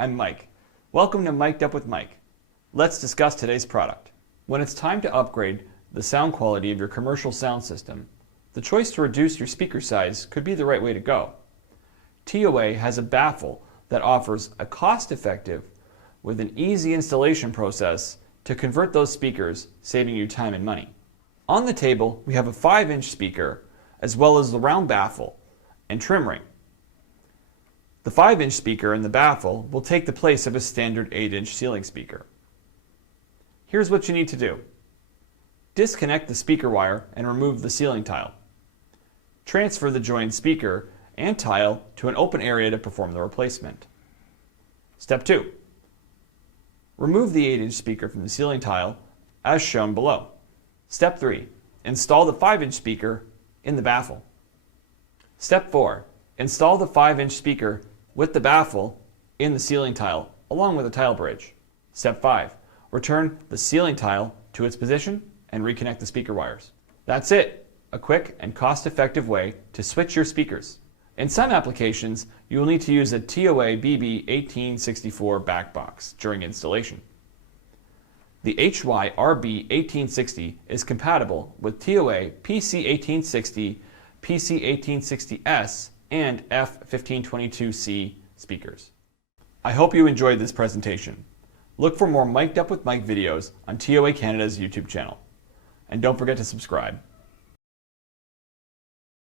I'm Mike. Welcome to Mic'd Up with Mike. Let's discuss today's product. When it's time to upgrade the sound quality of your commercial sound system, the choice to reduce your speaker size could be the right way to go. TOA has a Baffle that offers a cost-effective with an easy installation process to convert those speakers, saving you time and money. On the table, we have a 5-inch speaker as well as the round baffle and trim ring. The 5-inch speaker in the Baffle will take the place of a standard 8-inch ceiling speaker. Here's what you need to do. Disconnect the speaker wire and remove the ceiling tile. Transfer the joined speaker and tile to an open area to perform the replacement. Step 2. Remove the 8-inch speaker from the ceiling tile as shown below. Step 3. Install the 5-inch speaker in the Baffle. Step 4. Install the 5-inch speaker with the Baffle in the ceiling tile along with a tile bridge. Step 5. Return the ceiling tile to its position and reconnect the speaker wires. That's it. A quick and cost-effective way to switch your speakers. In some applications, you will need to use a TOA BB1864 backbox during installation. The HY-RB1860 is compatible with TOA PC1860, PC1860S, and F1522C speakers. I hope you enjoyed this presentation. Look for more Mic'd Up with Mike videos on TOA Canada's YouTube channel. And don't forget to subscribe.